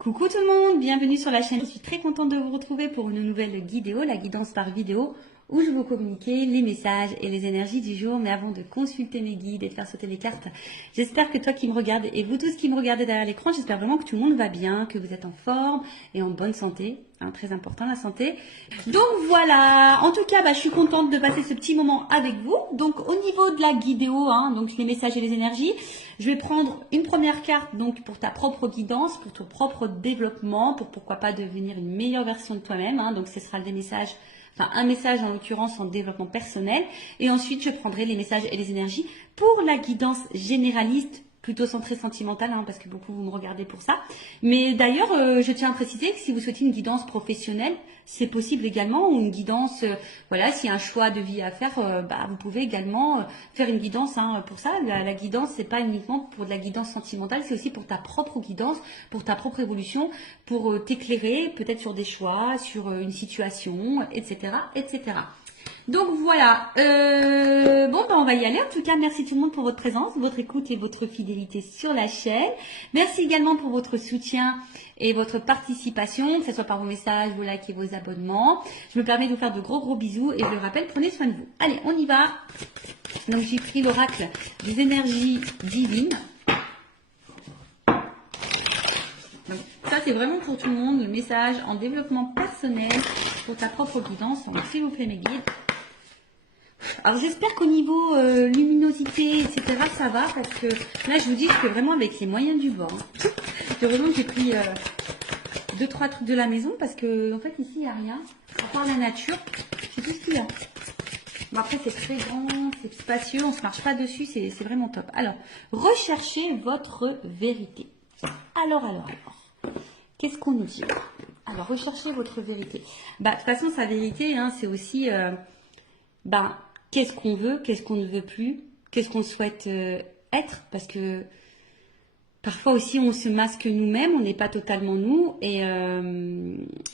Coucou tout le monde, bienvenue sur la chaîne. Je suis très contente de vous retrouver pour une nouvelle vidéo, la guidance par vidéo, où je vais vous communiquer les messages et les énergies du jour. Mais avant de consulter mes guides et de faire sauter les cartes, j'espère que toi qui me regardes et vous tous qui me regardez derrière l'écran, j'espère vraiment que tout le monde va bien, que vous êtes en forme et en bonne santé. Très important la santé. Donc voilà, en tout cas, je suis contente de passer ce petit moment avec vous. Donc au niveau de la vidéo, donc les messages et les énergies, je vais prendre une première carte donc pour ta propre guidance, pour ton propre développement, pour pourquoi pas devenir une meilleure version de toi-même. Donc ce sera des messages, enfin un message en l'occurrence en développement personnel. Et ensuite, je prendrai les messages et les énergies pour la guidance généraliste, plutôt centrée sentimentale, parce que beaucoup vous me regardez pour ça. Mais d'ailleurs, je tiens à préciser que si vous souhaitez une guidance professionnelle, c'est possible également, ou une guidance, voilà, s'il y a un choix de vie à faire, vous pouvez également faire une guidance pour ça. La guidance, c'est pas uniquement pour de la guidance sentimentale, c'est aussi pour ta propre guidance, pour ta propre évolution, pour t'éclairer peut-être sur des choix, sur une situation, etc., etc. Donc voilà, on va y aller. En tout cas, merci tout le monde pour votre présence, votre écoute et votre fidélité sur la chaîne. Merci également pour votre soutien et votre participation, que ce soit par vos messages, vos likes et vos abonnements. Je me permets de vous faire de gros bisous et je le rappelle, prenez soin de vous. Allez, on y va. Donc j'ai pris l'oracle des énergies divines. Donc, ça c'est vraiment pour tout le monde, le message en développement personnel pour ta propre guidance. Donc s'il vous plaît mes guides. Alors j'espère qu'au niveau luminosité, etc., ça va, parce que là je vous dis que vraiment avec les moyens du bord. Heureusement que j'ai pris 2-3 trucs de la maison, parce que en fait ici il n'y a rien. À part la nature, c'est tout ce qu'il y a. Bon, après c'est très grand, c'est spacieux, on ne se marche pas dessus, c'est vraiment top. Alors, recherchez votre vérité. Alors. Qu'est-ce qu'on nous dit? Alors, recherchez votre vérité. De toute façon, sa vérité, c'est aussi... qu'est-ce qu'on veut, qu'est-ce qu'on ne veut plus, qu'est-ce qu'on souhaite être, parce que parfois aussi on se masque nous-mêmes, on n'est pas totalement nous, et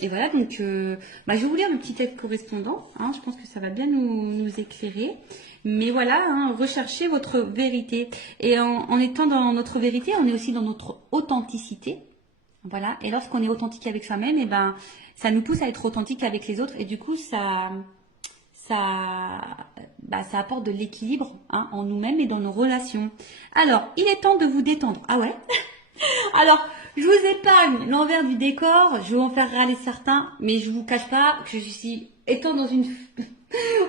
voilà, donc je vais vous lire le petit texte correspondant, je pense que ça va bien nous éclairer, mais voilà, recherchez votre vérité, et en étant dans notre vérité, on est aussi dans notre authenticité, voilà, et lorsqu'on est authentique avec soi-même, ça nous pousse à être authentique avec les autres, et du coup ça apporte de l'équilibre en nous-mêmes et dans nos relations. Alors, il est temps de vous détendre. Ah ouais? Alors, je vous épargne l'envers du décor, je vais en faire râler certains, mais je vous cache pas que je suis, étant dans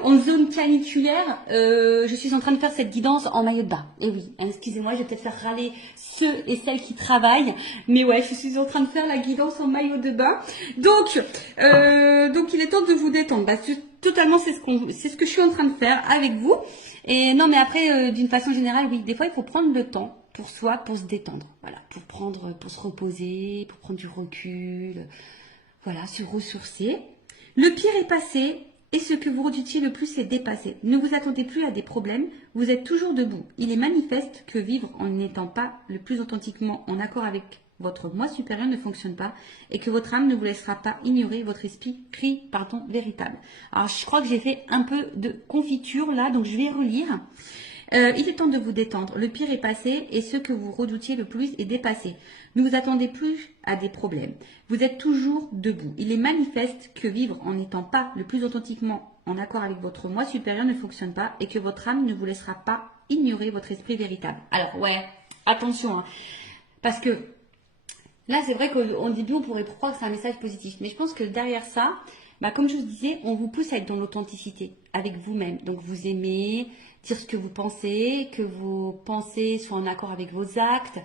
en zone caniculaire, je suis en train de faire cette guidance en maillot de bain. Et oui, excusez-moi, je vais peut-être faire râler ceux et celles qui travaillent, mais ouais, je suis en train de faire la guidance en maillot de bain. Donc il est temps de vous détendre. Totalement, c'est ce que je suis en train de faire avec vous. Et non, mais après, d'une façon générale, oui, des fois, il faut prendre le temps pour soi, pour se détendre, voilà, pour se reposer, pour prendre du recul, voilà, se ressourcer. Le pire est passé et ce que vous redoutiez le plus est dépassé. Ne vous attendez plus à des problèmes, vous êtes toujours debout. Il est manifeste que vivre en n'étant pas le plus authentiquement en accord avec votre moi supérieur ne fonctionne pas et que votre âme ne vous laissera pas ignorer votre esprit véritable. Alors je crois que j'ai fait un peu de confiture là, donc je vais relire. Il est temps de vous détendre. Le pire est passé et ce que vous redoutiez le plus est dépassé. Ne vous attendez plus à des problèmes. Vous êtes toujours debout. Il est manifeste que vivre en n'étant pas le plus authentiquement en accord avec votre moi supérieur ne fonctionne pas et que votre âme ne vous laissera pas ignorer votre esprit véritable. Alors ouais, attention, parce que là c'est vrai qu'au début on pourrait croire que c'est un message positif, mais je pense que derrière ça, comme je vous disais, on vous pousse à être dans l'authenticité avec vous-même. Donc vous aimez dire ce que vos pensées soient en accord avec vos actes,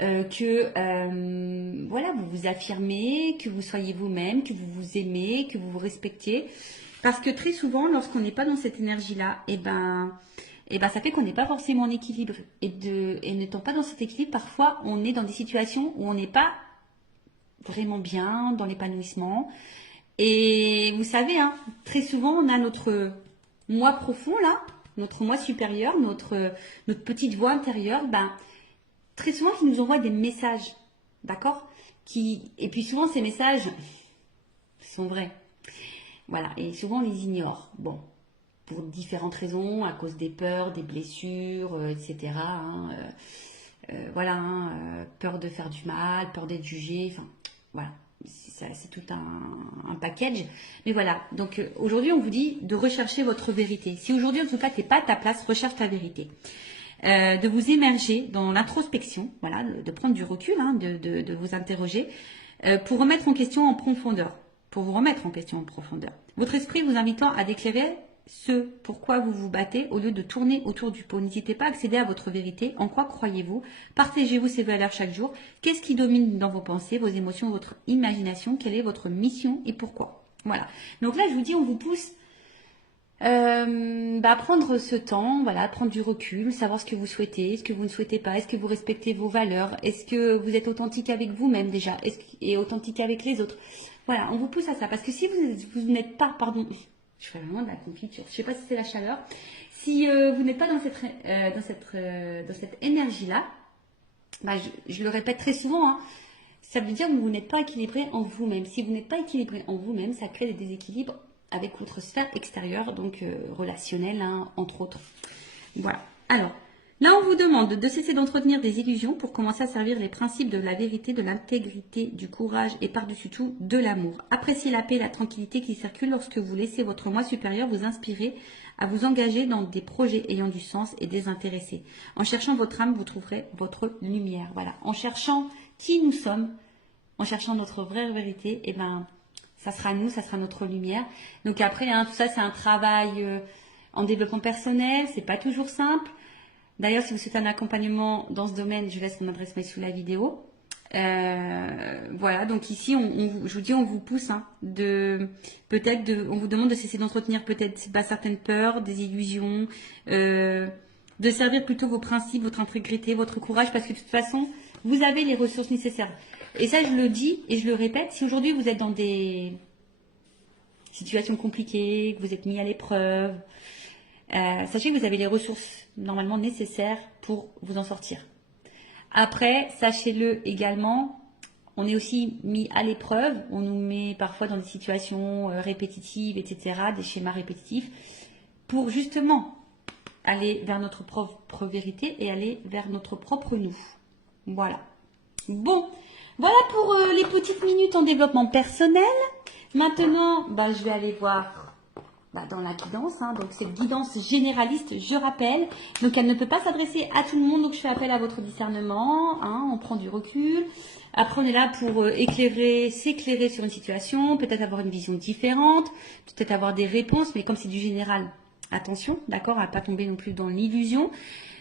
voilà, vous vous affirmez, que vous soyez vous-même, que vous vous aimez, que vous vous respectiez. Parce que très souvent, lorsqu'on n'est pas dans cette énergie-là, ça fait qu'on n'est pas forcément en équilibre. Et n'étant pas dans cet équilibre, parfois on est dans des situations où on n'est pas vraiment bien, dans l'épanouissement. Et vous savez, très souvent, on a notre moi profond, là, notre moi supérieur, notre petite voix intérieure, très souvent, qui nous envoie des messages, d'accord? Et puis souvent, ces messages sont vrais. Voilà, et souvent, on les ignore. Bon, pour différentes raisons, à cause des peurs, des blessures, etc. Peur de faire du mal, peur d'être jugé, enfin... voilà, c'est tout un package. Mais voilà, donc aujourd'hui, on vous dit de rechercher votre vérité. Si aujourd'hui, en tout cas, tu n'es pas à ta place, recherche ta vérité. De vous émerger dans l'introspection, voilà, de prendre du recul, hein, de vous interroger, pour remettre en question en profondeur, pour vous remettre en question en profondeur. Votre esprit vous invitant à déclarer ce pourquoi vous vous battez au lieu de tourner autour du pot. N'hésitez pas à accéder à votre vérité. En quoi croyez-vous? Partagez-vous ces valeurs chaque jour. Qu'est-ce qui domine dans vos pensées, vos émotions, votre imagination? Quelle est votre mission et pourquoi? Voilà. Donc là, je vous dis, on vous pousse prendre ce temps, voilà, prendre du recul, savoir ce que vous souhaitez, ce que vous ne souhaitez pas, est-ce que vous respectez vos valeurs, est-ce que vous êtes authentique avec vous-même déjà, et authentique avec les autres. Voilà, on vous pousse à ça, parce que si vous n'êtes pas, pardon, je fais vraiment de la confiture, je sais pas si c'est la chaleur, si vous n'êtes pas dans cette énergie-là, je le répète très souvent, hein, ça veut dire que vous n'êtes pas équilibré en vous-même. Si vous n'êtes pas équilibré en vous-même, ça crée des déséquilibres avec votre sphère extérieure, donc relationnelle, hein, entre autres. Voilà. Alors, là, on vous demande de cesser d'entretenir des illusions pour commencer à servir les principes de la vérité, de l'intégrité, du courage et par-dessus tout, de l'amour. Appréciez la paix et la tranquillité qui circulent lorsque vous laissez votre moi supérieur vous inspirer à vous engager dans des projets ayant du sens et désintéressés. En cherchant votre âme, vous trouverez votre lumière. Voilà. En cherchant qui nous sommes, en cherchant notre vraie vérité, et ça sera nous, ça sera notre lumière. Donc après, hein, tout ça, c'est un travail en développement personnel. C'est pas toujours simple. D'ailleurs, si vous souhaitez un accompagnement dans ce domaine, je laisse mon adresse mail sous la vidéo. Voilà, donc ici, je vous dis, on vous pousse, hein, on vous demande de cesser d'entretenir peut-être certaines peurs, des illusions, de servir plutôt vos principes, votre intégrité, votre courage, parce que de toute façon, vous avez les ressources nécessaires. Et ça, je le dis et je le répète, si aujourd'hui vous êtes dans des situations compliquées, que vous êtes mis à l'épreuve, sachez que vous avez les ressources normalement nécessaires pour vous en sortir. Après, sachez-le également, on est aussi mis à l'épreuve, on nous met parfois dans des situations répétitives, etc., des schémas répétitifs, pour justement aller vers notre propre vérité et aller vers notre propre nous. Voilà. Bon, voilà pour les petites minutes en développement personnel. Maintenant, je vais aller voir dans la guidance. Hein, donc, cette guidance généraliste, je rappelle. Donc, elle ne peut pas s'adresser à tout le monde. Donc, je fais appel à votre discernement. Hein, on prend du recul. Après, on est là pour s'éclairer sur une situation. Peut-être avoir une vision différente. Peut-être avoir des réponses. Mais comme c'est du général, attention, d'accord, à ne pas tomber non plus dans l'illusion.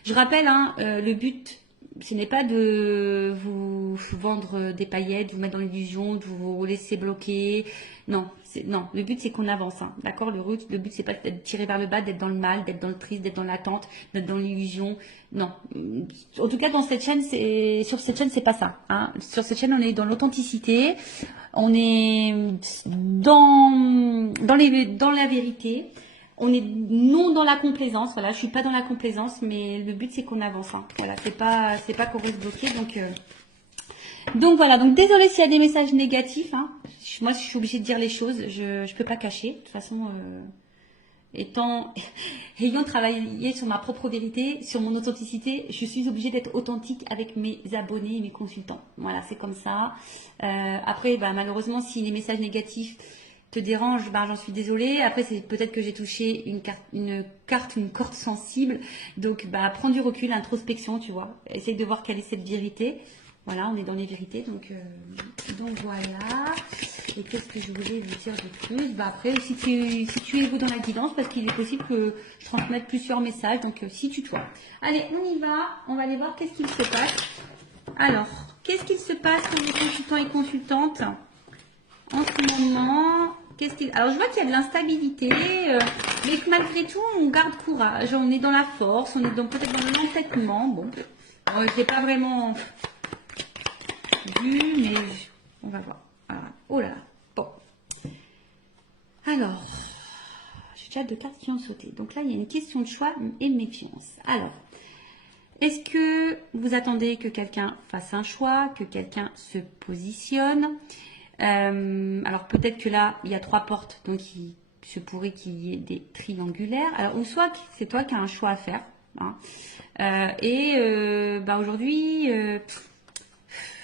Je rappelle, hein, le but, ce n'est pas de vous vendre des paillettes, de vous mettre dans l'illusion, de vous laisser bloquer. Non, le but c'est qu'on avance, hein, d'accord. Le but c'est pas d'être tiré vers le bas, d'être dans le mal, d'être dans le triste, d'être dans l'attente, d'être dans l'illusion. Non. En tout cas, sur cette chaîne, c'est pas ça. Hein. Sur cette chaîne, on est dans l'authenticité, on est dans la vérité. On est non dans la complaisance, voilà, je suis pas dans la complaisance, mais le but c'est qu'on avance, hein. Voilà, c'est pas qu'on reste bloqué, donc voilà, donc désolé s'il y a des messages négatifs, hein. Moi je suis obligée de dire les choses, je peux pas cacher, de toute façon, ayant travaillé sur ma propre vérité, sur mon authenticité, je suis obligée d'être authentique avec mes abonnés et mes consultants, voilà, c'est comme ça. Après, malheureusement, si les messages négatifs te dérange, j'en suis désolée. Après, c'est peut-être que j'ai touché une corde sensible. Donc, prends du recul, introspection, tu vois. Essaye de voir quelle est cette vérité. Voilà, on est dans les vérités. Donc voilà. Et qu'est-ce que je voulais vous dire de plus? Après, si tu es vous dans la guidance, parce qu'il est possible que je transmette plusieurs messages. Donc, si tu toi. Allez, on y va. On va aller voir qu'est-ce qu'il se passe. Alors, qu'est-ce qu'il se passe pour les consultants et consultantes en ce moment? Alors, je vois qu'il y a de l'instabilité, mais que malgré tout, on garde courage, on est dans la force, on est peut-être dans l'entêtement. Bon, je ne l'ai pas vraiment vu, mais on va voir. Alors, oh là là, bon. Alors, j'ai déjà 2 cartes qui ont sauté. Donc là, il y a une question de choix et méfiance. Alors, est-ce que vous attendez que quelqu'un fasse un choix, que quelqu'un se positionne? Alors peut-être que là, il y a 3 portes, donc il se pourrait qu'il y ait des triangulaires. Alors, ou soit c'est toi qui as un choix à faire. Hein. Aujourd'hui,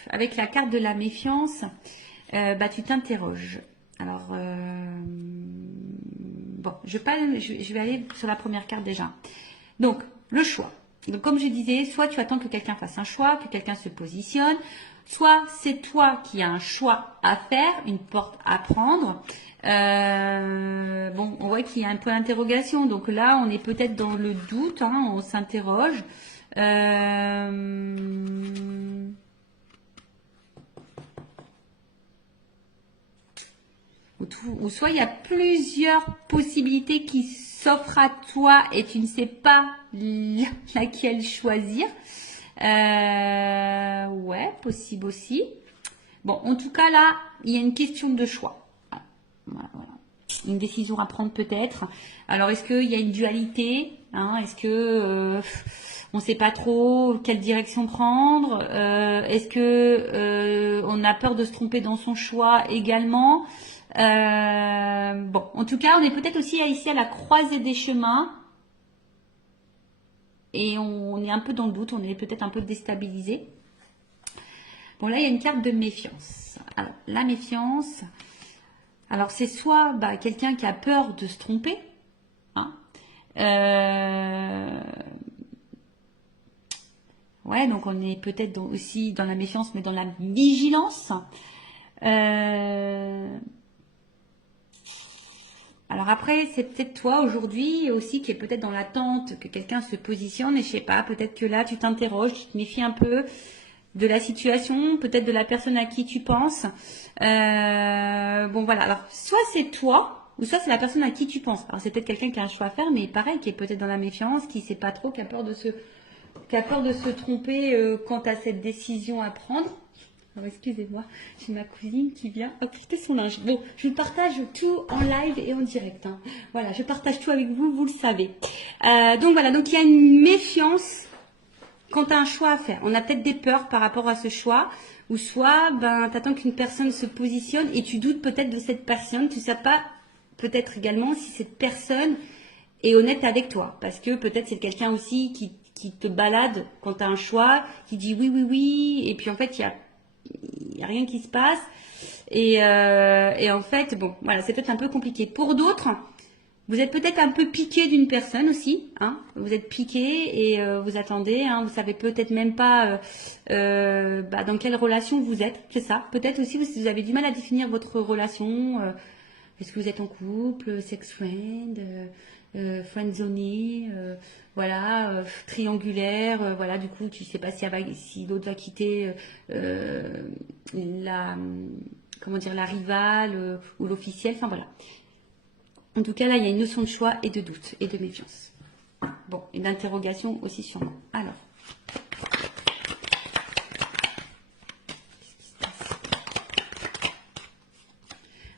avec la carte de la méfiance, bah, tu t'interroges. Alors, bon, je vais aller sur la première carte déjà. Donc, le choix. Donc, comme je disais, soit tu attends que quelqu'un fasse un choix, que quelqu'un se positionne, soit c'est toi qui as un choix à faire, une porte à prendre. Bon, on voit qu'il y a un peu d'interrogation. Donc là, on est peut-être dans le doute, hein, on s'interroge. Ou soit il y a plusieurs possibilités qui s'offrent à toi et tu ne sais pas laquelle choisir. Ouais, possible aussi. Bon, en tout cas là, il y a une question de choix. Voilà. Une décision à prendre peut-être. Alors est-ce qu'il y a une dualité, hein? Est-ce que on ne sait pas trop quelle direction prendre? Est-ce que on a peur de se tromper dans son choix également? Bon, en tout cas, on est peut-être aussi ici à la croisée des chemins et on est un peu dans le doute, on est peut-être un peu déstabilisé. Bon, là, il y a une carte de méfiance. Alors, la méfiance, alors c'est soit bah, quelqu'un qui a peur de se tromper, hein, ouais, donc on est peut-être aussi dans la méfiance, mais dans la vigilance. Alors après, c'est peut-être toi aujourd'hui aussi qui est peut-être dans l'attente que quelqu'un se positionne et je sais pas, peut-être que là tu t'interroges, tu te méfies un peu de la situation, peut-être de la personne à qui tu penses. Bon voilà, alors soit c'est toi ou soit c'est la personne à qui tu penses. Alors c'est peut-être quelqu'un qui a un choix à faire, mais pareil, qui est peut-être dans la méfiance, qui sait pas trop, qui a peur de se tromper quant à cette décision à prendre. Alors, excusez-moi, j'ai ma cousine qui vient apporter son linge. Bon, je partage tout en live et en direct, hein. Voilà, je partage tout avec vous, vous le savez. Donc voilà, donc il y a une méfiance quand tu as un choix à faire. On a peut-être des peurs par rapport à ce choix, ou soit ben, tu attends qu'une personne se positionne et tu doutes peut-être de cette personne. Tu ne sais pas peut-être également si cette personne est honnête avec toi. Parce que peut-être c'est quelqu'un aussi qui te balade quand tu as un choix, qui dit oui, oui, oui, et puis en fait, il y a rien qui se passe. Et en fait, bon, voilà, c'est peut-être un peu compliqué. Pour d'autres, vous êtes peut-être un peu piqué d'une personne aussi, hein. Vous êtes piqué et vous attendez, hein. Vous savez peut-être même pas bah, dans quelle relation vous êtes, c'est ça. Peut-être aussi vous avez du mal à définir votre relation. Est-ce que vous êtes en couple, sex friend, friendzoné, voilà, triangulaire, voilà. Du coup, tu sais pas si l'autre va quitter la, comment dire, la rivale ou l'officiel. Enfin voilà. En tout cas, là, il y a une notion de choix et de doute et de méfiance. Bon, et d'interrogation aussi sûrement. Alors.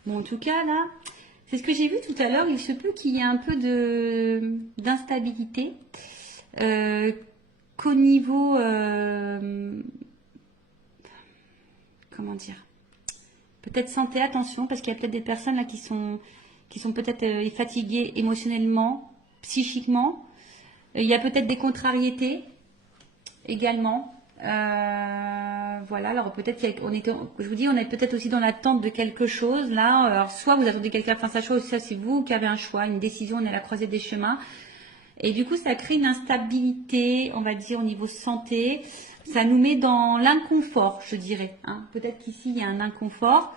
Bon, en tout cas, là, c'est ce que j'ai vu tout à l'heure. Il se peut qu'il y ait un peu d'instabilité qu'au niveau... comment dire? Peut-être santé, attention, parce qu'il y a peut-être des personnes là qui sont peut-être fatiguées émotionnellement, psychiquement. Il y a peut-être des contrariétés également. Voilà, alors peut-être je vous dis, on est peut-être aussi dans l'attente de quelque chose là. Alors soit vous attendez quelqu'un fasse sa chose, soit c'est vous qui avez un choix, une décision, on est à la croisée des chemins. Et du coup, ça crée une instabilité, on va dire, au niveau santé. Ça nous met dans l'inconfort, je dirais, hein. Peut-être qu'ici, il y a un inconfort.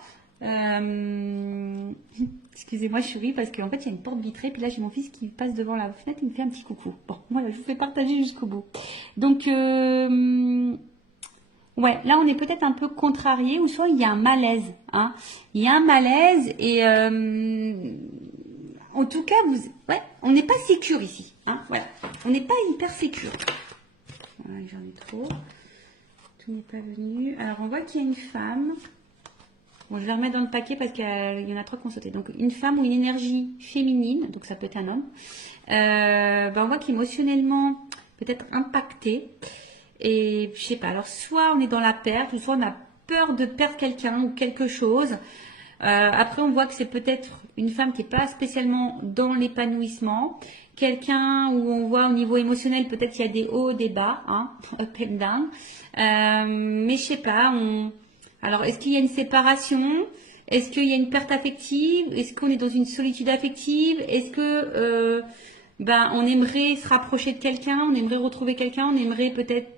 Excusez-moi, je souris parce qu'en fait, il y a une porte vitrée. Puis là, j'ai mon fils qui passe devant la fenêtre et il me fait un petit coucou. Bon, voilà, je vous fais partager jusqu'au bout. Donc, ouais, là, on est peut-être un peu contrarié ou soit il y a un malaise, hein. Il y a un malaise et... en tout cas, ouais, on n'est pas sécure ici, hein, voilà. On n'est pas hyper sécure. Voilà, j'en ai trop. Tout n'est pas venu. Alors, on voit qu'il y a une femme. Bon, je vais remettre dans le paquet parce qu'il y en a trois qui ont sauté. Donc, une femme ou une énergie féminine, donc ça peut être un homme. Ben, on voit qu'émotionnellement, peut-être impacté. Et je sais pas, alors soit on est dans la perte, ou soit on a peur de perdre quelqu'un ou quelque chose. Après, on voit que c'est peut-être une femme qui n'est pas spécialement dans l'épanouissement. Quelqu'un où on voit au niveau émotionnel, peut-être qu'il y a des hauts, des bas, hein, up and down. Mais je sais pas, Alors, est-ce qu'il y a une séparation? Est-ce qu'il y a une perte affective? Est-ce qu'on est dans une solitude affective? Est-ce que on aimerait se rapprocher de quelqu'un? On aimerait retrouver quelqu'un? On aimerait peut-être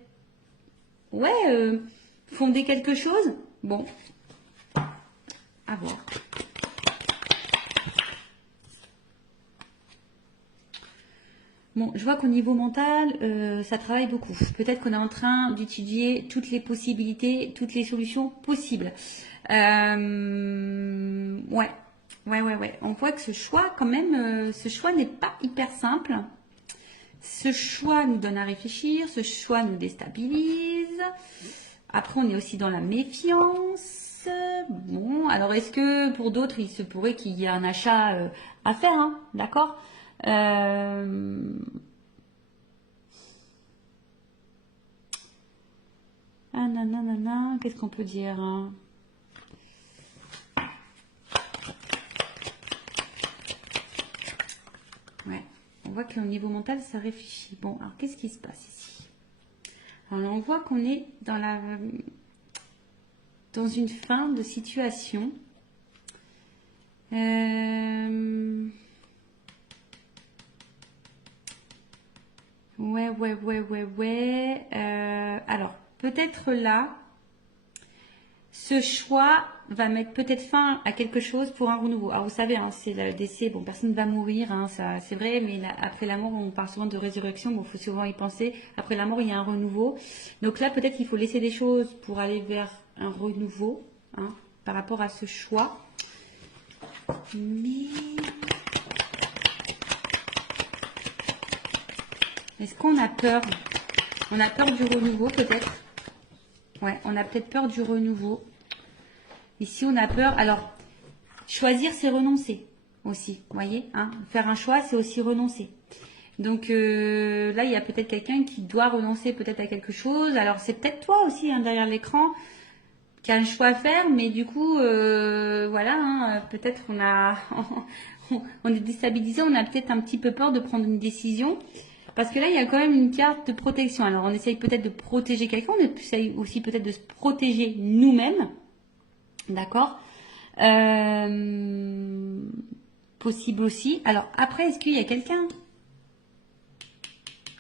fonder quelque chose? Bon, à voir. Bon, je vois qu'au niveau mental, ça travaille beaucoup. Peut-être qu'on est en train d'étudier toutes les possibilités, toutes les solutions possibles. Ouais. On voit que ce choix, quand même, ce choix n'est pas hyper simple. Ce choix nous donne à réfléchir, ce choix nous déstabilise. Après, on est aussi dans la méfiance. Bon, alors est-ce que pour d'autres, il se pourrait qu'il y ait un achat à faire, hein, d'accord? Ah nanana, qu'est-ce qu'on peut dire, hein? Ouais, on voit qu'au niveau mental, ça réfléchit. Bon, alors qu'est-ce qui se passe ici? Alors on voit qu'on est dans une fin de situation. Ouais. Alors, peut-être là, ce choix va mettre peut-être fin à quelque chose pour un renouveau. Alors, vous savez, hein, c'est le décès, bon, personne ne va mourir, hein, ça, c'est vrai, mais après la mort, on parle souvent de résurrection, bon, il faut souvent y penser. Après la mort, il y a un renouveau. Donc là, peut-être qu'il faut laisser des choses pour aller vers un renouveau, hein, par rapport à ce choix. Mais... est-ce qu'on a peur? On a peur du renouveau peut-être. Ouais, on a peut-être peur du renouveau. Ici, on a peur. Alors, choisir, c'est renoncer aussi. Vous voyez, hein, faire un choix, c'est aussi renoncer. Donc là, il y a peut-être quelqu'un qui doit renoncer peut-être à quelque chose. Alors, c'est peut-être toi aussi, hein, derrière l'écran, qui a un choix à faire. Mais du coup, voilà, hein, peut-être on est déstabilisé. On a peut-être un petit peu peur de prendre une décision. Parce que là, il y a quand même une carte de protection. Alors, on essaye peut-être de protéger quelqu'un, on essaye aussi peut-être de se protéger nous-mêmes. D'accord? Possible aussi. Alors, après, est-ce qu'il y a quelqu'un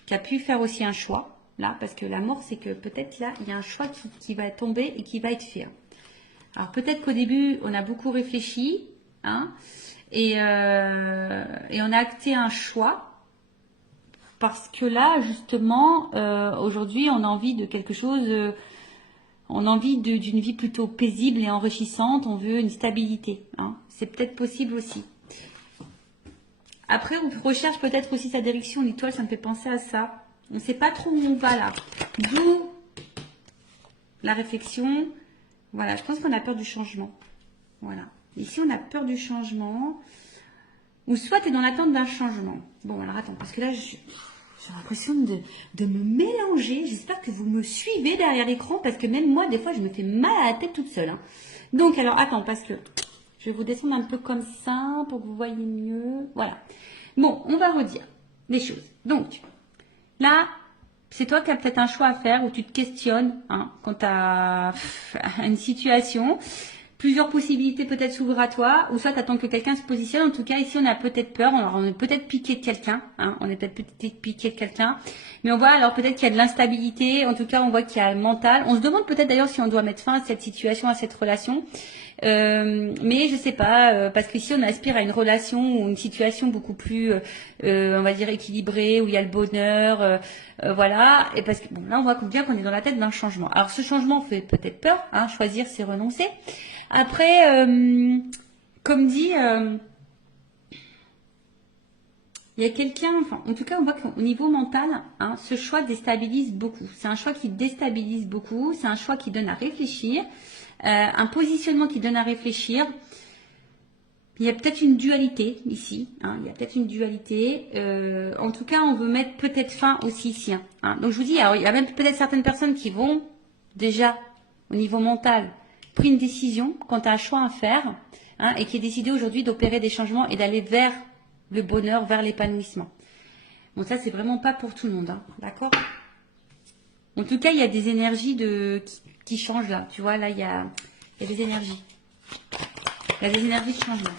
qui a pu faire aussi un choix? Là, parce que la mort, c'est que peut-être là, il y a un choix qui va tomber et qui va être fait. Alors, peut-être qu'au début, on a beaucoup réfléchi, hein, et on a acté un choix. Parce que là, justement, aujourd'hui, on a envie de quelque chose, on a envie d'une vie plutôt paisible et enrichissante, on veut une stabilité. Hein. C'est peut-être possible aussi. Après, on recherche peut-être aussi sa direction. L'étoile, ça me fait penser à ça. On ne sait pas trop où on va là. D'où la réflexion. Voilà, je pense qu'on a peur du changement. Voilà. Ici, on a peur du changement. Ou soit tu es dans l'attente d'un changement. Bon, alors attends, parce que là, j'ai l'impression de me mélanger. J'espère que vous me suivez derrière l'écran, parce que même moi, des fois, je me fais mal à la tête toute seule. Hein. Donc, alors, attends, parce que je vais vous descendre un peu comme ça, pour que vous voyez mieux. Voilà. Bon, on va redire les choses. Donc, là, c'est toi qui as peut-être un choix à faire, où tu te questionnes, hein, quant à une situation. Plusieurs possibilités peut-être s'ouvrent à toi, ou soit tu attends que quelqu'un se positionne. En tout cas, ici, on a peut-être peur, on est peut-être piqué de quelqu'un, hein, on est peut-être piqué de quelqu'un, mais on voit alors peut-être qu'il y a de l'instabilité, en tout cas, on voit qu'il y a le mental. On se demande peut-être d'ailleurs si on doit mettre fin à cette situation, à cette relation, mais je sais pas, parce qu'ici, on aspire à une relation ou une situation beaucoup plus, on va dire, équilibrée, où il y a le bonheur, voilà, et parce que bon, là, on voit bien qu'on est dans la tête d'un changement. Alors, ce changement fait peut-être peur, hein, choisir, c'est renoncer. Après, comme dit, il y a quelqu'un, enfin, en tout cas, on voit qu'au niveau mental, hein, ce choix déstabilise beaucoup. C'est un choix qui déstabilise beaucoup, c'est un choix qui donne à réfléchir, un positionnement qui donne à réfléchir. Il y a peut-être une dualité ici, hein, il y a peut-être une dualité. En tout cas, on veut mettre peut-être fin aussi ici. Hein. Donc, je vous dis, alors, il y a même peut-être certaines personnes qui vont déjà, au niveau mental, pris une décision quant à un choix à faire, hein, et qui est décidé aujourd'hui d'opérer des changements et d'aller vers le bonheur, vers l'épanouissement. Bon, ça, c'est vraiment pas pour tout le monde, hein, d'accord? En tout cas, il y a des énergies qui changent là. Tu vois, là, il y a Il y a des énergies. Il y a des énergies de changement.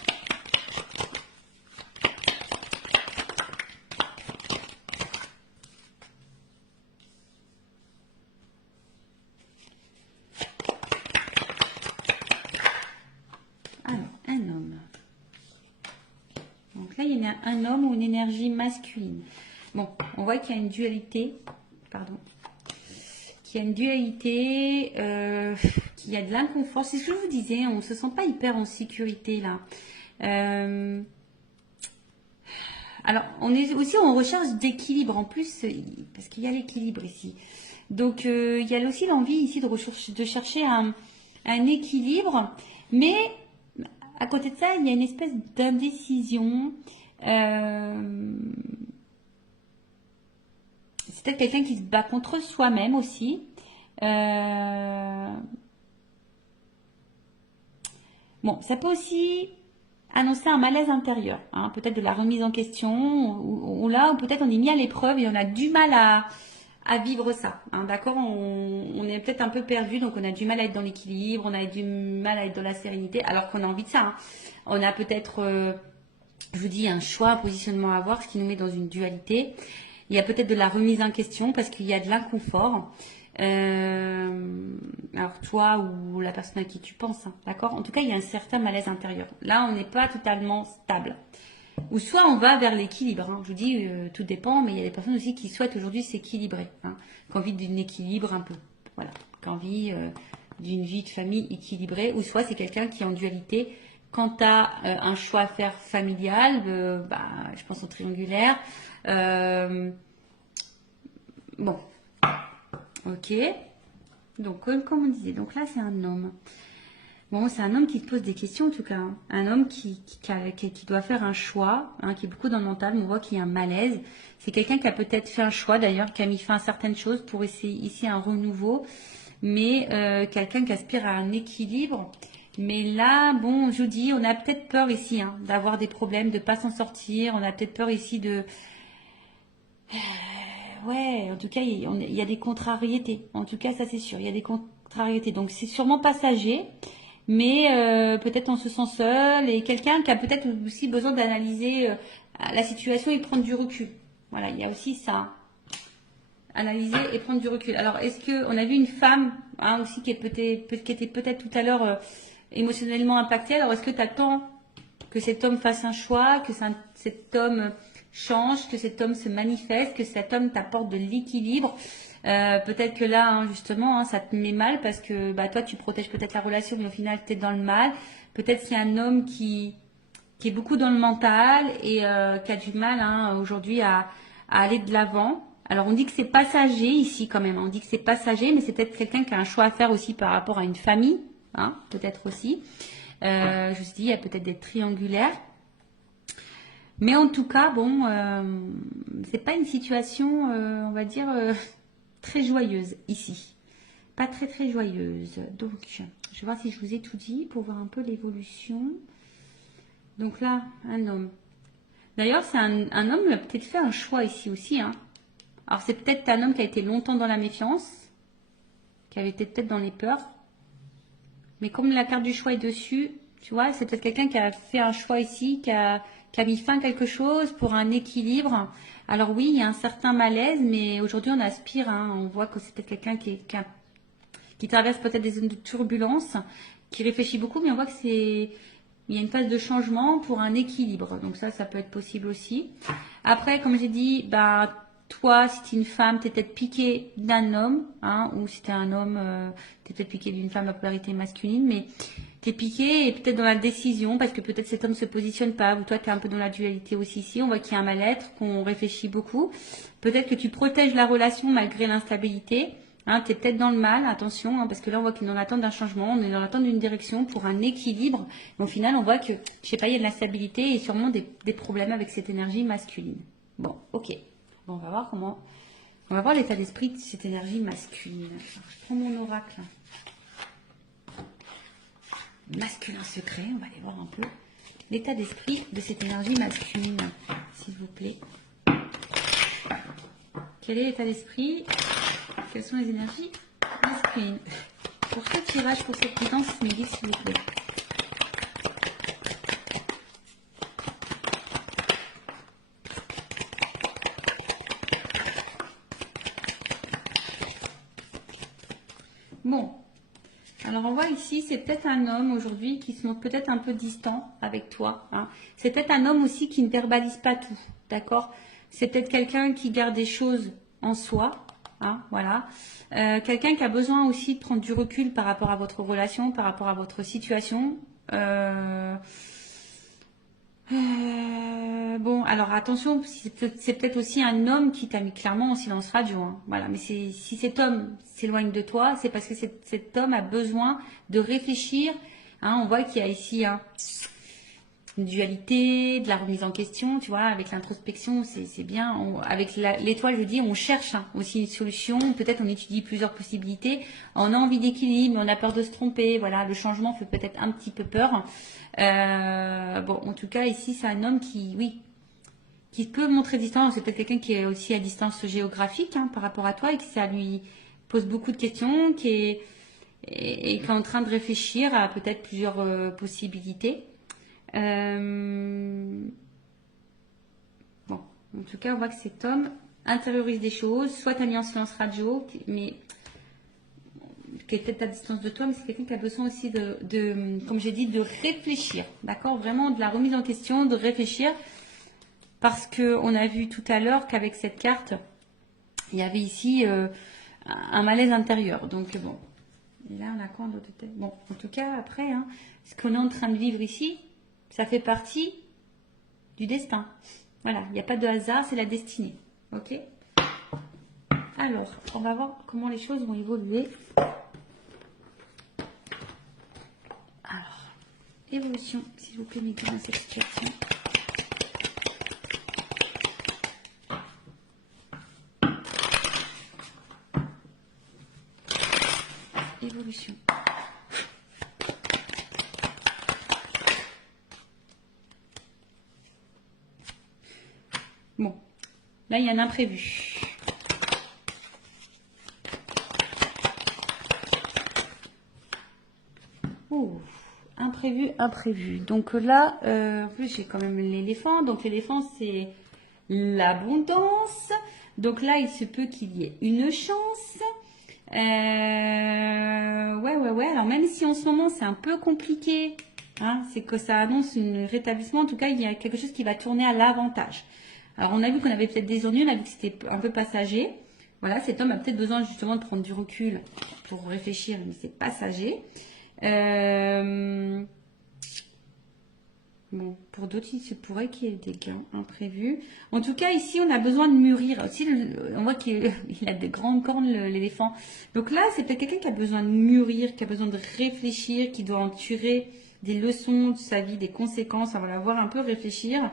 Alors, un homme. Donc là, il y a un homme ou une énergie masculine. Bon, on voit qu'il y a une dualité. Pardon. Qu'il y a une dualité, qu'il y a de l'inconfort. C'est ce que je vous disais, on ne se sent pas hyper en sécurité là. Alors, on est aussi en recherche d'équilibre en plus, parce qu'il y a l'équilibre ici. Donc, il y a aussi l'envie ici de chercher un équilibre, mais à côté de ça, il y a une espèce d'indécision. C'est peut-être quelqu'un qui se bat contre soi-même aussi. Bon, ça peut aussi annoncer un malaise intérieur, hein, peut-être de la remise en question, ou là, ou peut-être on est mis à l'épreuve et on a du mal à vivre ça. Hein, d'accord, on est peut-être un peu perdu, donc on a du mal à être dans l'équilibre, on a du mal à être dans la sérénité, alors qu'on a envie de ça. Hein. On a peut-être, je vous dis, un choix, un positionnement à avoir, ce qui nous met dans une dualité. Il y a peut-être de la remise en question parce qu'il y a de l'inconfort. Alors toi ou la personne à qui tu penses, hein, d'accord? En tout cas, il y a un certain malaise intérieur. Là, on n'est pas totalement stable. Ou soit on va vers l'équilibre. Hein. Je vous dis, tout dépend, mais il y a des personnes aussi qui souhaitent aujourd'hui s'équilibrer, hein, qui ont envie d'un équilibre un peu, voilà, qui ont envie d'une vie de famille équilibrée. Ou soit c'est quelqu'un qui est en dualité. Quant à un choix à faire familial, je pense au triangulaire. Bon, ok. Donc, comme on disait, donc là, c'est un homme. Bon, c'est un homme qui te pose des questions, en tout cas. Hein. Un homme qui doit faire un choix, hein, qui est beaucoup dans le mental. On voit qu'il y a un malaise. C'est quelqu'un qui a peut-être fait un choix, d'ailleurs, qui a mis fin à certaines choses pour essayer ici un renouveau. Mais quelqu'un qui aspire à un équilibre. Mais là, bon, je vous dis, on a peut-être peur ici hein, d'avoir des problèmes, de ne pas s'en sortir. On a peut-être peur ici de... Ouais, en tout cas, il y a des contrariétés. En tout cas, ça c'est sûr, il y a des contrariétés. Donc, c'est sûrement passager, mais peut-être on se sent seul et quelqu'un qui a peut-être aussi besoin d'analyser la situation et prendre du recul. Voilà, il y a aussi ça. Analyser et prendre du recul. Alors, est-ce que on a vu une femme hein, aussi qui était peut-être tout à l'heure émotionnellement impactée. Alors, est-ce que tu attends que cet homme fasse un choix, que cet homme change, que cet homme se manifeste, que cet homme t'apporte de l'équilibre. Peut-être que là, hein, justement, hein, ça te met mal parce que toi, tu protèges peut-être la relation, mais au final, tu es dans le mal. Peut-être qu'il y a un homme qui est beaucoup dans le mental et qui a du mal hein, aujourd'hui à aller de l'avant. Alors, on dit que c'est passager ici quand même. On dit que c'est passager, mais c'est peut-être quelqu'un qui a un choix à faire aussi par rapport à une famille, hein, peut-être aussi. Je me suis dit, il y a peut-être des triangulaires. Mais en tout cas, bon, c'est pas une situation, on va dire, très joyeuse ici. Pas très très joyeuse. Donc, je vais voir si je vous ai tout dit pour voir un peu l'évolution. Donc là, un homme. D'ailleurs, c'est un homme qui a peut-être fait un choix ici aussi. Hein. Alors, c'est peut-être un homme qui a été longtemps dans la méfiance, qui avait été peut-être dans les peurs. Mais comme la carte du choix est dessus, tu vois, c'est peut-être quelqu'un qui a fait un choix ici, qui a mis fin à quelque chose pour un équilibre. Alors oui, il y a un certain malaise, mais aujourd'hui on aspire, hein, on voit que c'est peut-être quelqu'un qui traverse peut-être des zones de turbulence, qui réfléchit beaucoup, mais on voit que il y a une phase de changement pour un équilibre. Donc ça peut être possible aussi. Après, comme j'ai dit, toi, si tu es une femme, tu es peut-être piqué d'un homme, hein, ou si tu es un homme, tu es peut-être piqué d'une femme à polarité masculine, mais tu es piqué et peut-être dans la décision, parce que peut-être cet homme se positionne pas, ou toi tu es un peu dans la dualité aussi ici, on voit qu'il y a un mal-être, qu'on réfléchit beaucoup. Peut-être que tu protèges la relation malgré l'instabilité, hein, tu es peut-être dans le mal, attention, hein, parce que là on voit qu'il est dans l'attente d'un changement, on est dans l'attente d'une direction pour un équilibre, mais au final on voit que, je sais pas, il y a de l'instabilité et sûrement des problèmes avec cette énergie masculine. Bon, ok. Bon, on va voir l'état d'esprit de cette énergie masculine. Alors, je prends mon oracle. Masculin secret, on va aller voir un peu l'état d'esprit de cette énergie masculine, s'il vous plaît. Quel est l'état d'esprit? Quelles sont les énergies masculines? Pour ce tirage, pour cette guidance, Sylvie, s'il vous plaît. Bon, alors on voit ici, c'est peut-être un homme aujourd'hui qui se montre peut-être un peu distant avec toi. Hein. C'est peut-être un homme aussi qui ne verbalise pas tout, d'accord? C'est peut-être quelqu'un qui garde des choses en soi, hein, voilà. Quelqu'un qui a besoin aussi de prendre du recul par rapport à votre relation, par rapport à votre situation. Bon, alors attention, c'est peut-être aussi un homme qui t'a mis clairement en silence radio. Hein. Voilà, mais si cet homme s'éloigne de toi, c'est parce que cet homme a besoin de réfléchir. Hein, on voit qu'il y a ici une dualité, de la remise en question, tu vois, avec l'introspection, c'est bien. Avec l'étoile, je dis, on cherche aussi une solution. Peut-être on étudie plusieurs possibilités. On a envie d'équilibre, mais on a peur de se tromper. Voilà, le changement fait peut-être un petit peu peur. Bon, en tout cas, ici, c'est un homme qui peut montrer distance. C'est peut-être quelqu'un qui est aussi à distance géographique hein, par rapport à toi et que ça lui pose beaucoup de questions, qui est en train de réfléchir à peut-être plusieurs possibilités. Bon, en tout cas, on voit que cet homme intériorise des choses, soit tu as mis en silence radio, mais qui est peut-être à distance de toi, mais c'est quelqu'un qui a besoin aussi comme j'ai dit, de réfléchir, d'accord? Vraiment de la remise en question, de réfléchir, parce qu'on a vu tout à l'heure qu'avec cette carte, il y avait ici un malaise intérieur. Donc bon, et là on a quoi en d'autres têtes? Bon, en tout cas, après, hein, ce qu'on est en train de vivre ici, ça fait partie du destin. Voilà, il n'y a pas de hasard, c'est la destinée. Ok? Alors, on va voir comment les choses vont évoluer. Alors, évolution, s'il vous plaît, mettez dans cette situation. Évolution. Bon, là, il y a un imprévu. Oh, imprévu. Donc là, en plus, j'ai quand même l'éléphant. Donc l'éléphant, c'est l'abondance. Donc là, il se peut qu'il y ait une chance. Ouais. Alors même si en ce moment, c'est un peu compliqué, hein, c'est que ça annonce un rétablissement. En tout cas, il y a quelque chose qui va tourner à l'avantage. Alors, on a vu qu'on avait peut-être des ennuis, on a vu que c'était un peu passager. Voilà, cet homme a peut-être besoin justement de prendre du recul pour réfléchir, mais c'est passager. Bon, pour d'autres, il se pourrait qu'il y ait des gains imprévus. En tout cas, ici, on a besoin de mûrir. Aussi, on voit qu'il a de grandes cornes, l'éléphant. Donc là, c'est peut-être quelqu'un qui a besoin de mûrir, qui a besoin de réfléchir, qui doit en tirer des leçons de sa vie, des conséquences. On va la voir un peu réfléchir.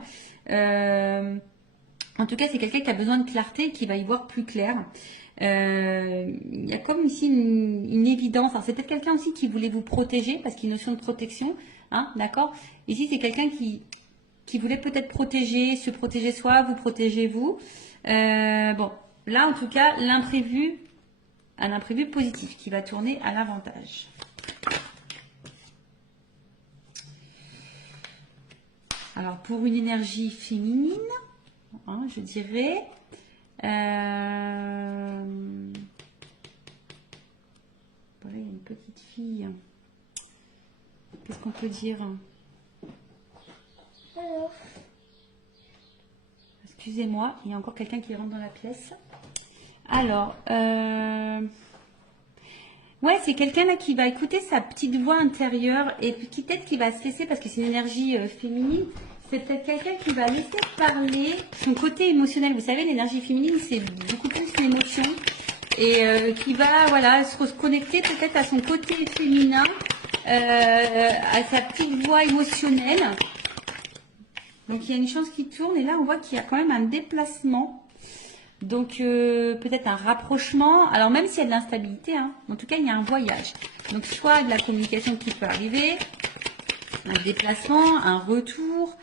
En tout cas, c'est quelqu'un qui a besoin de clarté et qui va y voir plus clair. Il y a comme ici une évidence. Alors, c'est peut-être quelqu'un aussi qui voulait vous protéger, parce qu'il y a une notion de protection. Hein, d'accord? Ici, c'est quelqu'un qui voulait peut-être se protéger soi, vous protégez vous. Bon, là, en tout cas, un imprévu positif qui va tourner à l'avantage. Alors, pour une énergie féminine, hein, je dirais, voilà, il y a une petite fille. Qu'est-ce qu'on peut dire? Alors. Excusez-moi, il y a encore quelqu'un qui rentre dans la pièce. Alors, ouais, c'est quelqu'un là qui va écouter sa petite voix intérieure et qui peut-être qui va se laisser, parce que c'est une énergie féminine, c'est peut-être quelqu'un qui va laisser parler son côté émotionnel. Vous savez, l'énergie féminine, c'est beaucoup plus l'émotion et qui va, voilà, se reconnecter peut-être à son côté féminin, à sa petite voix émotionnelle. Donc, il y a une chance qui tourne et là, on voit qu'il y a quand même un déplacement. Donc, peut-être un rapprochement. Alors, même s'il y a de l'instabilité, hein, en tout cas, il y a un voyage. Donc, soit de la communication qui peut arriver, un déplacement, un retour.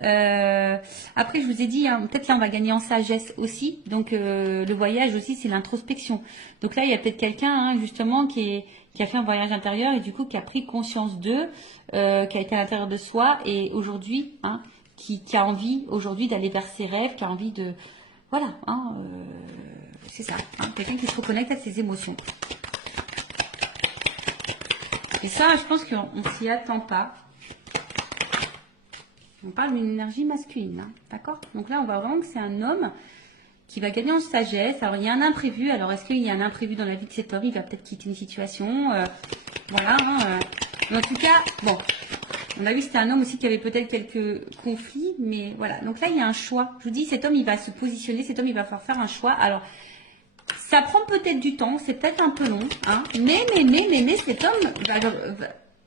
Après, je vous ai dit, hein, peut-être là, on va gagner en sagesse aussi. Donc, le voyage aussi, c'est l'introspection. Donc là, il y a peut-être quelqu'un, hein, justement, qui qui a fait un voyage intérieur et du coup qui a pris conscience d'eux, qui a été à l'intérieur de soi et aujourd'hui, hein, qui a envie aujourd'hui d'aller vers ses rêves, qui a envie de... Voilà, hein, c'est ça, hein, quelqu'un qui se reconnecte à ses émotions. Et ça, je pense qu'on ne s'y attend pas. On parle d'une énergie masculine, hein, d'accord? Donc là, on voit vraiment que c'est un homme qui va gagner en sagesse. Alors, il y a un imprévu. Alors, est-ce qu'il y a un imprévu dans la vie de cet homme? Il va peut-être quitter une situation. Voilà. Hein, mais en tout cas, bon, on a vu que c'était un homme aussi qui avait peut-être quelques conflits. Mais voilà. Donc là, il y a un choix. Je vous dis, cet homme, il va se positionner. Cet homme, il va falloir faire un choix. Alors, ça prend peut-être du temps. C'est peut-être un peu long. Hein, mais cet homme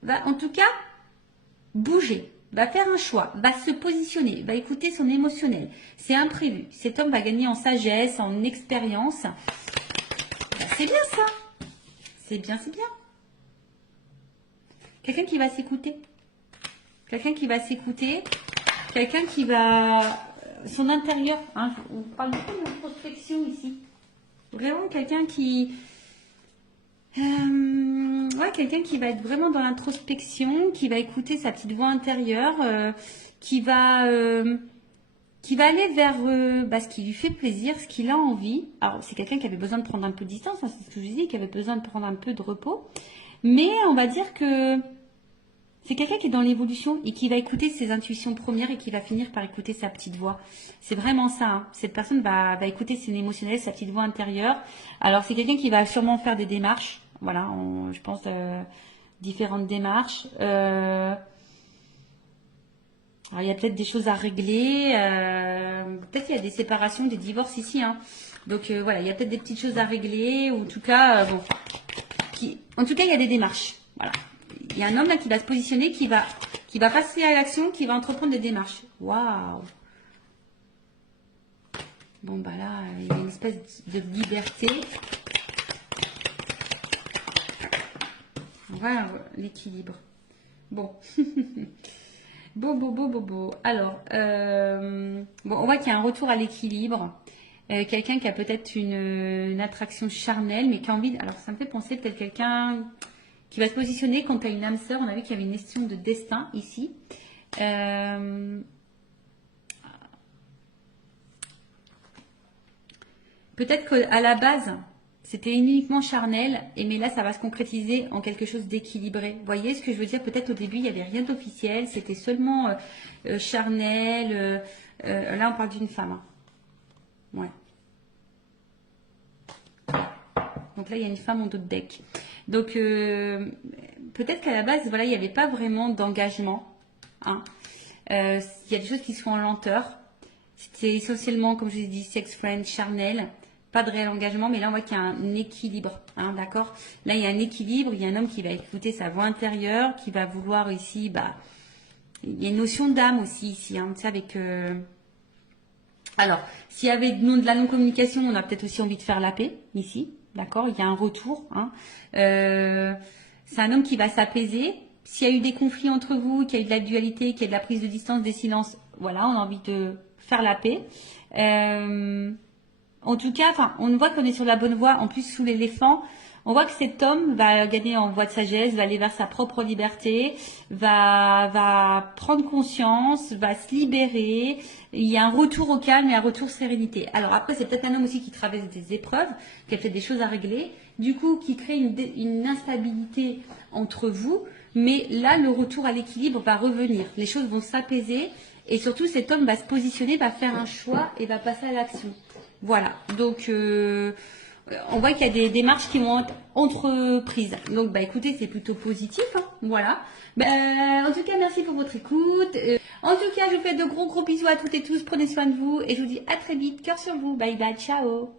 va en tout cas bouger. Va faire un choix, va se positionner, va écouter son émotionnel. C'est imprévu. Cet homme va gagner en sagesse, en expérience. Ben, c'est bien ça. C'est bien, c'est bien. Quelqu'un qui va s'écouter. Quelqu'un qui va s'écouter. Quelqu'un qui va... Son intérieur. Hein, on parle beaucoup d'introspection ici. Vraiment quelqu'un qui... ouais, quelqu'un qui va être vraiment dans l'introspection, qui va écouter sa petite voix intérieure, qui va aller vers ce qui lui fait plaisir, ce qu'il a envie. Alors, c'est quelqu'un qui avait besoin de prendre un peu de distance, hein, c'est ce que je disais, qui avait besoin de prendre un peu de repos. Mais on va dire que c'est quelqu'un qui est dans l'évolution et qui va écouter ses intuitions premières et qui va finir par écouter sa petite voix. C'est vraiment ça. Hein. Cette personne va écouter ses émotionnels, sa petite voix intérieure. Alors, c'est quelqu'un qui va sûrement faire des démarches. Voilà, je pense différentes démarches. Alors, il y a peut-être des choses à régler. Peut-être qu'il y a des séparations, des divorces ici. Hein. Donc voilà, il y a peut-être des petites choses à régler. Ou en tout cas, bon, en tout cas, il y a des démarches. Voilà, il y a un homme là qui va se positionner, qui va passer à l'action, qui va entreprendre des démarches. Waouh. Bon bah là, il y a une espèce de liberté. Voilà l'équilibre. Bon. Bon. Alors, bon, on voit qu'il y a un retour à l'équilibre. Quelqu'un qui a peut-être une attraction charnelle, mais qui a envie... Alors, ça me fait penser peut-être quelqu'un qui va se positionner quand tu as une âme sœur. On a vu qu'il y avait une question de destin ici. Peut-être qu'à la base... C'était uniquement charnel, mais là, ça va se concrétiser en quelque chose d'équilibré. Vous voyez ce que je veux dire? Peut-être au début, il n'y avait rien d'officiel, c'était seulement charnel. Là, on parle d'une femme. Hein. Ouais. Donc là, il y a une femme en dos de deck. Donc, peut-être qu'à la base, voilà, il n'y avait pas vraiment d'engagement. Hein. Il y a des choses qui sont en lenteur. C'était essentiellement, comme je vous ai dit, sex friend, charnel. Pas de réel engagement, mais là on voit qu'il y a un équilibre, hein, d'accord? Là il y a un équilibre, il y a un homme qui va écouter sa voix intérieure, qui va vouloir ici, il y a une notion d'âme aussi ici, hein, tu sais, avec... Alors, s'il y avait de la non-communication, on a peut-être aussi envie de faire la paix, ici, d'accord? Il y a un retour, hein. C'est un homme qui va s'apaiser. S'il y a eu des conflits entre vous, qu'il y a eu de la dualité, qu'il y a de la prise de distance, des silences, voilà, on a envie de faire la paix. En tout cas, on voit qu'on est sur la bonne voie. En plus, sous l'éléphant, on voit que cet homme va gagner en voie de sagesse, va aller vers sa propre liberté, va prendre conscience, va se libérer. Il y a un retour au calme et un retour sérénité. Alors après, c'est peut-être un homme aussi qui traverse des épreuves, qui a peut-être des choses à régler, du coup, qui crée une instabilité entre vous. Mais là, le retour à l'équilibre va revenir. Les choses vont s'apaiser et surtout, cet homme va se positionner, va faire un choix et va passer à l'action. Voilà, donc on voit qu'il y a des démarches qui vont être entreprises. Donc écoutez, c'est plutôt positif, hein, voilà. En tout cas, merci pour votre écoute. En tout cas, je vous fais de gros bisous à toutes et tous. Prenez soin de vous et je vous dis à très vite. Cœur sur vous. Bye bye, ciao.